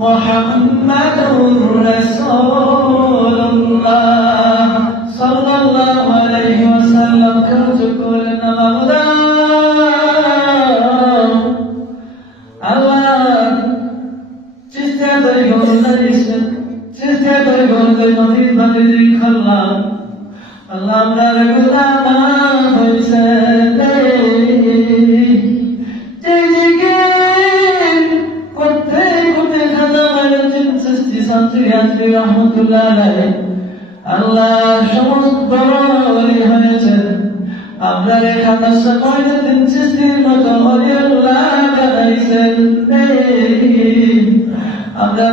মুহাম্মাদুর রাসূলুল্লাহ সাল্লাল্লাহু আলাইহি ওয়াসাল্লাম কাজু করেন মাওলা আল্লাহ চিস্তা করে গন্ধাইছেন চিস্তা করে গন্ধাই নদী খাল্লা আল্লাহ আমরা গুলাম হইছেন আল্লাহ সমস্ত বলি হয়েছে আমরা খাতা সময় দিন সৃষ্টির মতো আল্লাহ বানাইছেন আমরা